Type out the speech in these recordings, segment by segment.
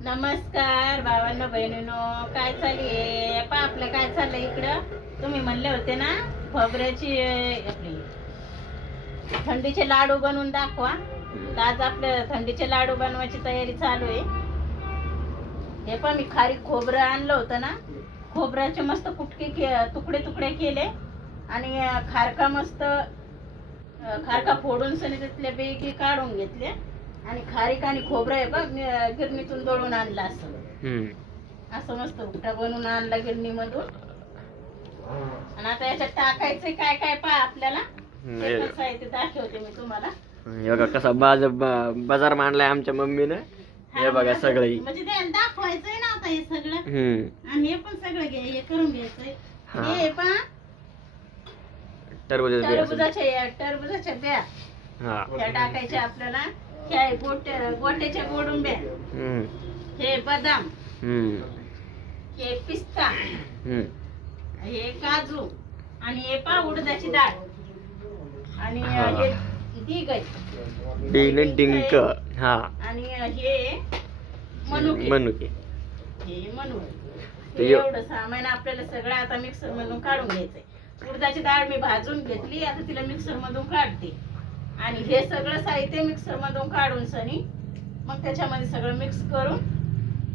नमस्कार बाबांना बहिणीनो काय चालली पा आपलं काय चाललंय इकडं? तुम्ही म्हणले होते ना खोबऱ्याची आपली थंडीचे लाडू बनवून दाखवा. तर आज आपलं थंडीचे लाडू बनवायची तयारी चालू आहे. हे पण मी खारी खोबरं आणलं होतं ना. खोबऱ्याचे मस्त कुटके के तुकडे तुकडे केले. आणि खारका मस्त खारका फोडून सनी त्यातल्या बेगी काढून घेतले. आणि खारीक आणि खोबरं आहे बघ गिरणीतून दळून आणलं असं. हम्म. असं मस्त उकटा बनवून आणला गिरणीमधून. आणि आता याच्यात टाकायचंय काय काय पहा आपल्याला. हे ते कसं आहे ते दाखवते मी तुम्हाला. हे बघा कसा बाज ब- बाजार मांडलाय आमच्या मम्मीनं. हे हा, बघा सगळं. म्हणजे ते दाखवायचंय ना आता हे सगळं. हम्म. आणि हे पण सगळं घे हे करून घ्यायचंय. हा. हे टरबूजाचं असं. टरबुजाच्या या टरबुजाच्या ब्या. हा. ह्या टाकायच्या आपल्याला. ह्या आहे गोट गोट्याच्या गोडुंब्या. हम्म. हे बदाम. हम्म. हे पिस्ता. हम्म. हे काजू. आणि हे पा उडदाची डाळ. आणि हा. हे आहे डिंक डिंक हा. आणि हे मनुके. मनुके. हे मनुके. ते हे एव- एवढं सामान आपल्याला सगळं आता मिक्सर मधून काढून घ्यायचंय. उडदाची डाळ मी भाजून घेतली आता तिला मिक्सर मधून काढते. आणि हे सगळं साहित्य मिक्सर मधून काढून सनी मग त्याच्यामध्ये सगळं मिक्स करून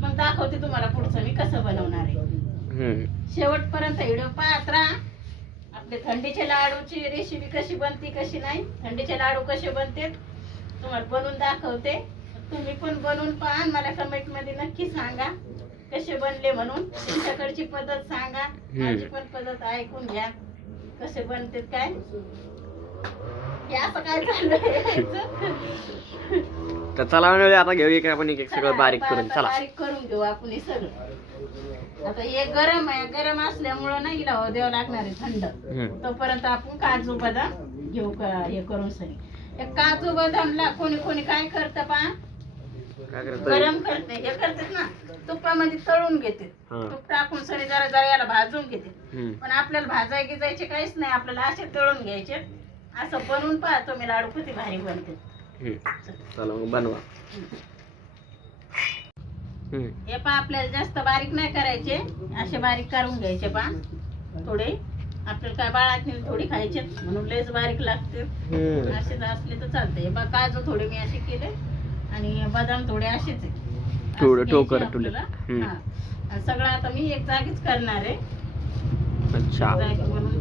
मग दाखवते तुम्हाला पुढचं मी कसं बनवणार आहे. शेवटपर्यंत व्हिडिओ पाहत राहा. आपले थंडीचे लाडूची रेसिपी कशी बनती कशी नाही थंडीचे लाडू कसे बनते तुम्हाला बनवून दाखवते. तुम्ही पण बनवून पहा मला कमेंटमध्ये नक्की सांगा कसे बनले म्हणून. तुमच्याकडची पद्धत सांगा. माझी पण पद्धत ऐकून घ्या कसे बनते काय हे असं काय चाललंय तर चला मंडळी, आता घेऊ एक आपण एक एक सगळं बारीक करून. चला. बारीक करून घेऊ आपण हे सगळं. आता हे गरम आहे. गरम असल्यामुळं नाही हिला हो द्यावं लागणार आहे थंड. तोपर्यंत आपण काजू बदाम घेऊ क- हे करून सनी या काजू बदामला कोणी कोणी काय करतं पा काय करतोय गरम करते. हे करतात ना तुपामध्ये तळून घेते. हा. तूप टाकून सनी जरा जरा याला भाजून घेते. हम्म. पण आपल्याला भाजाय गिजायचे काहीच नाही. आपल्याला असे तळून घ्यायचे. असं बनवून पाहतो मी लाडू किती भारी बनते. चला मग बनवा. हे पा आपल्याला जास्त बारीक नाही करायचे. असे बारीक करून घ्यायचे पा थोडे. आपल्याला काय बाळात थोडी खायचे म्हणून लयच बारीक लागते. असेच असले तर चालते बा काजू थोडे मी असे केले. आणि बदाम थोडे असेच थोडं टोकर. हा. सगळं आता मी एक जागीच करणार आहे. अच्छा.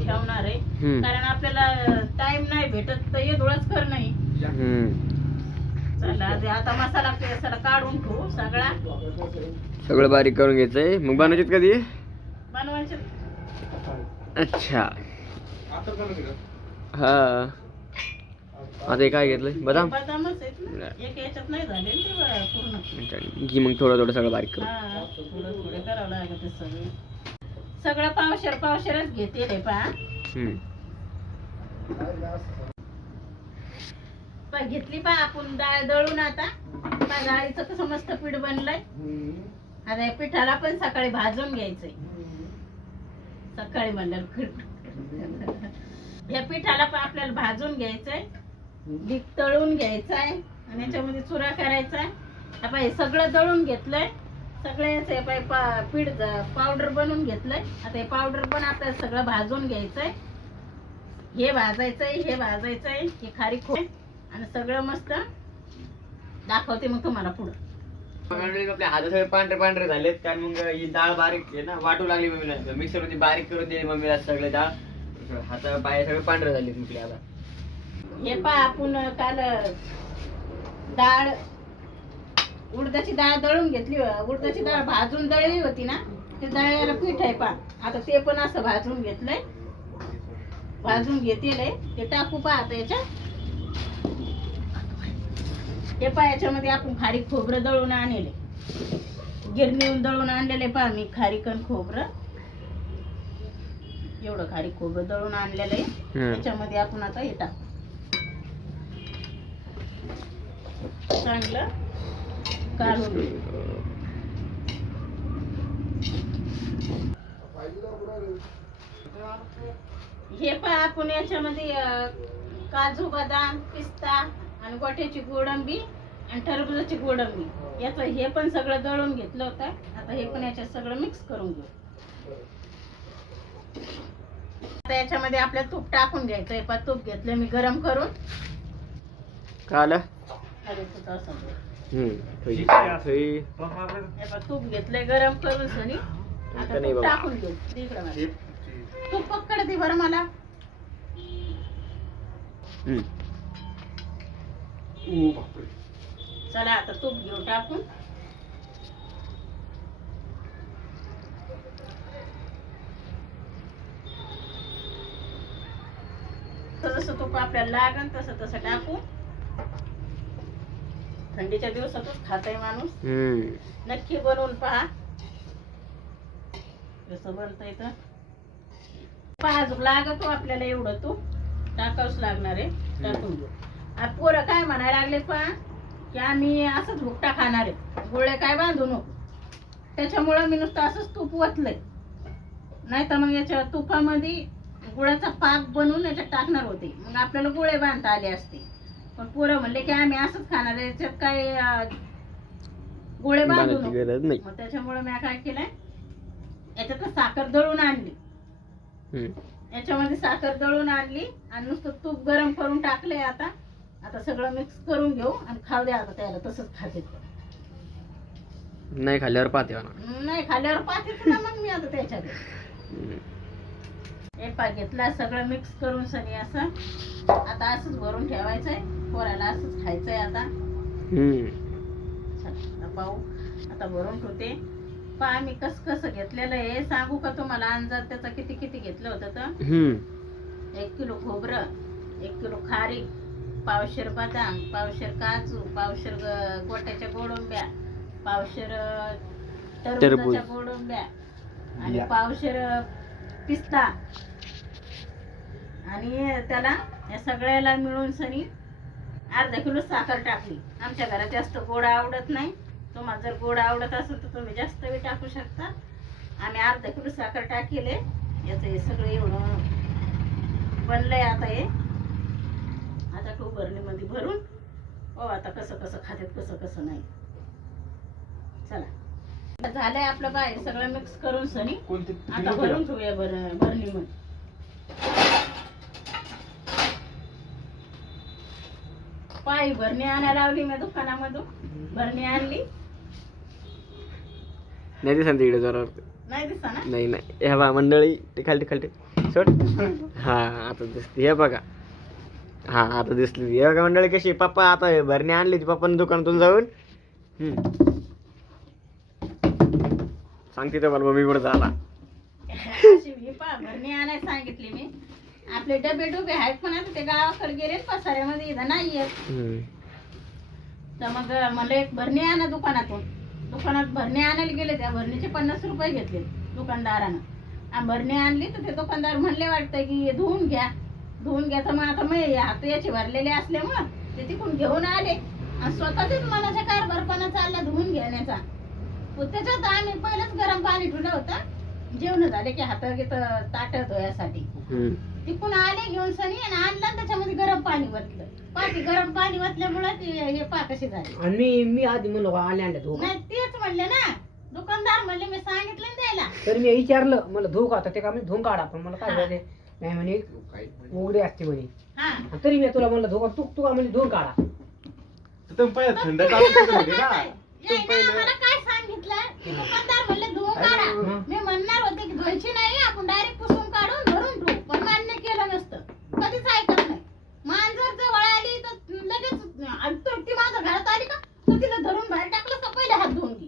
ठेवणार आहे. हम्म. कारण आपल्याला टाइम नाही भेटत तर ये थोडंच कर नाही. हम्म. चला आधी आता मसाला पेसाला काढून ठेवू सगळा. सगळं बारीक करून घ्यायचंय. मग बनवायचे कधी? बनवायचे अच्छा. हा. आता हे काय घेतलंय? बदाम? बदामच आहेत ना. एक याच्यात नाही झाले ना ते ब- पूर्ण. अच्छा. घी मग थोडं थोडं सगळं बारीक करू. हा थोडं थोडं करावं लागत ते सगळं. सगळं पावशेर पावशेरच घेते रे पा घेतली पा आपण डाळ दळून आता. पा डाळीचं कसं मस्त पीठ बनलंय. आता या पिठाला पण सकाळी भाजून घ्यायचंय. सकाळी म्हणलं पीठ या पिठाला पण आपल्याला भाजून घ्यायचंय. तळून घ्यायचाय. आणि याच्यामध्ये चुरा करायचा आता हे सगळं दळून घेतलंय. सगळे हे पाय पा- पीठ पावडर बनवून घेतलंय. आता हे पावडर पण आपल्याला सगळं भाजून घ्यायचंय. हे भाजायचंय हे भाजायचंय हे खारी खो आणि सगळं मस्त दाखवते मग तुम्हाला पुढं. मंडळी आपले हात सगळे पांढरे पांढरे झालेत. कारण मग ही डाळ बारीक आहे ना वाटू लागली मम्मीला. मिक्सरमध्ये बारीक करून दिली मम्मीला सगळे डाळ. हात पाय सगळे पांढरे झाले तुमचे आता. हे पा आपण काल डाळ उडदाची डाळ दळून घेतली उडदाची डाळ भाजून दळली होती ना ते दळ्याला पीठ आहे पा आता ते पण असं भाजून घेतलंय. भाजून घेतेलंय. ते टाकू पा आता याच्यात हे पा याच्यामध्ये आपण खारीक खोबरं दळून आणले गिरणीहून दळून आणलेले पा मी खारीकन खोबरं. एवढं खारीक खोबरं दळून आणलेलं आहे. त्याच्यामध्ये आपण आता हे टाकू. चांगलं. हे पहा आपण याच्यामध्ये काजू बदाम पिस्ता आणि गोठ्याची गोडंबी आणि टरबुजाची गोडंबी. याचं हे पण सगळं दळून घेतलं होतं. आता हे पण याच्यात सगळं मिक्स करून घेऊ. आता याच्यामध्ये आपल्याला तूप टाकून घ्यायचंय. पण तूप घेतलं मी गरम करून. का आलं? अरे तू असं. तूप घेतलंय गरम करून सनी. आता तूप. टाकून घेऊ इकडं. तूप पकड दे बरं मला. चला आता तूप घेऊ टाकून. जसं तूप आपल्याला लागन तसं तसं टाकू. थंडीच्या दिवसातच खातय माणूस. हम्म. नक्की बनवून पहा. कसं बनतंय तर पहा लागतो आपल्याला एवढं तूप टाकावंच लागणार आहे. टाकून घेऊ पोरं काय म्हणायला लागले पहा की आम्ही असंच भुकटा खाणार आहे. गोळे काय बांधू नको. त्याच्यामुळं मी नुसतं असंच तूप वतलंय नाही तर मग याच्या तुपामध्ये गुळाचा पाक बनवून याच्यात टाकणार होते. मग आपल्याला गोळे बांधता आले असते. पण पोरं म्हणले की आम्ही असंच खाणार आहे याच्यात काय अं, गोळे बांधू बांधायची नको. गरज नाही. मग त्याच्यामुळे मी काय केलंय याच्यात साखर दळून आणली. हम्म. याच्यामध्ये साखर दळून आणली आणि नुसतं तूप गरम करून टाकलंय आता. आता सगळं मिक्स करून घेऊ आणि खाऊ द्या आता त्याला तसंच खाते नाही खाल्ल्यावर पाहते म्हणा. नाही खाल्ल्यावर पाहतेच ना मग मी आता त्याच्यात. हम्म. हे पा घेतला सगळं मिक्स करून सनी असं. आता असंच भरून ठेवायचंय. पोराला असंच खायचंय आता. पाहू. आता भरून ठेवते. पहा मी कस कसं घेतलेलं आहे. सांगू का तुम्हाला? अंदाज त्याचा किती किती घेतलं होतं तर. एक किलो खोबरं एक किलो खारीक पावशेर बदाम पावशेर काजू पावशेर गोट्याच्या गोडंब्या पावशेर टरबुजाच्या टरबूज. गोडंब्या आणि. पावशेर पिस्ता. आणि त्याला या सगळ्याला मिळून सनी अर्धा किलो साखर टाकली. आमच्या घरात जास्त गोड आवडत नाही. तुम्हाला जर गोड आवडत असेल तर तुम्ही जास्त बी टाकू शकता. आम्ही अर्धा किलो साखर टाकेल. याचं हे सगळं एवढं बनलंय आता हे. आता टू भरून. हो आता कसं कसं खात्यात कसं कसं नाही. चला. झालंय आपलं बाहेर सगळं मिक्स करून सनी. आता भरून ठेवूया बर बरणीमध्ये पायी भरणी आणायला लावली मी दुकानामधून. भरणी आणली. नाही दिसत इकडे जोरावर. नाही दिसा ना? नाही नाही. हे बा मंडळी ते खालते खालते सोड. हा आता दिसते. हे बघा. हा आता दिसली. हे बघा मंडळी कशी पप्पा आता हे भरणी आणली. ती पप्पाने दुकानातून जाऊन. हम्म. सांगते तर मला मम्मी कुठं झाला अशी भरणी आणायला सांगितली मी. आपले डबे डुबे आहेत पण आता ते गावाकडे गेले पसाऱ्यामध्ये इथं नाही हम्म. तर मग मला एक भरणी आणा दुकानातून. दुकानात भरणी आणायला गेले त्या भरणीचे पन्नास रुपये घेतले दुकानदारानं. आणि भरणी आणली तर ते दुकानदार म्हणले वाटतं की हे धुवून घ्या. धुवून घ्या तर मग आता मी हात याचे भरलेले असल्यामुळं ते तिकडून घेऊन आले. आणि स्वतःच मनाच्या कारभारपणा चालला धुवून घेण्याचा. मग त्याच्यात आम्ही पहिलंच गरम पाणी ठेवलं होतं. जेवण झाले की हात घेत ताट धुयासाठी. तिकडून आले घेऊन सनी आणि आणलं आणि त्याच्यामध्ये गरम पाणी वतलं पाठी गरम पाणी वतल्यामुळे ते हे पा कशी झाली. आणि मी मी आधी म्हणलो का आले आणले धोका नाही तेच म्हणले ना. दुकानदार म्हणले मी सांगितलं ना द्यायला तर मी विचारलं मला धोका होता ते का म्हणजे धुवून काढा पण मला काय हा. झालं नाही म्हणे उघडे असते म्हणे. हा. आणि तरी मी तुला म्हणलं धोका तू तू का म्हणजे धुवून काढा. थंड काय सांगितलं? की दुकानदार म्हणले धुवून काढा. हं. मी म्हणणार होते की धुवायची नाही आपण डायरेक्ट पुसून काढून ठेवू. पण मान्य केलं नसतं. कधीच ऐकत नाही. मांजर जवळ आली तर लगेच आणि तर ती माझ्या घरात आली का? तर तिला धरून बाहेर टाकलं का? पहिले हात धुवून घे.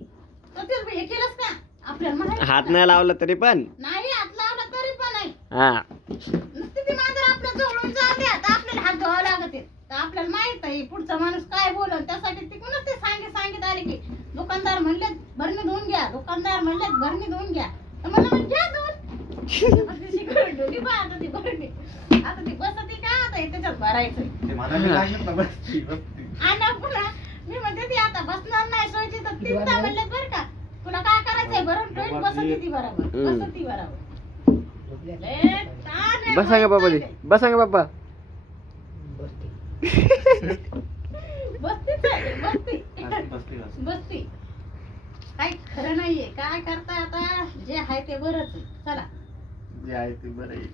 तर ते हे केलंच का? आपल्याला माहीत हात नाही लावला तरी पण. नाही हात लावला तरी पण नाही. हा नुसती ती मांजर आपल्या जवळून जाऊ द्या तर आपल्याला हात धुवावं लागत आहे. तर आपल्याला माहीत आहे पुढचा माणूस काय बोलल त्यासाठी तिकडूनच ते सांगे सांगित आले की दुकानदार म्हणले भरणी धुवून घ्या दुकानदार म्हणले भरणी धुवून घ्या. तर म्हणलं मग घ्या धुवून. आता ती शिकवण ठेवली बा आता ती भरणी आता ती बसती का? आता हे त्याच्यात भरायचं. आणि पुन्हा मी म्हणते ती आता बसणार नाही सोयची तर तीनदा म्हणले बरं का. तुला काय करायचंय? भरून ठेवून बसती ती बरोबर हम्म. बसती बरोबर. लय ताण आहे बसा का बाबा ते बसा का बाबा. बसते. बसतीच आहे, बसती. बसती. काय खरं नाहीये. काय करता आता? जे आहे ते बरंच आहे. चला. जे आहे ते बरं आहे.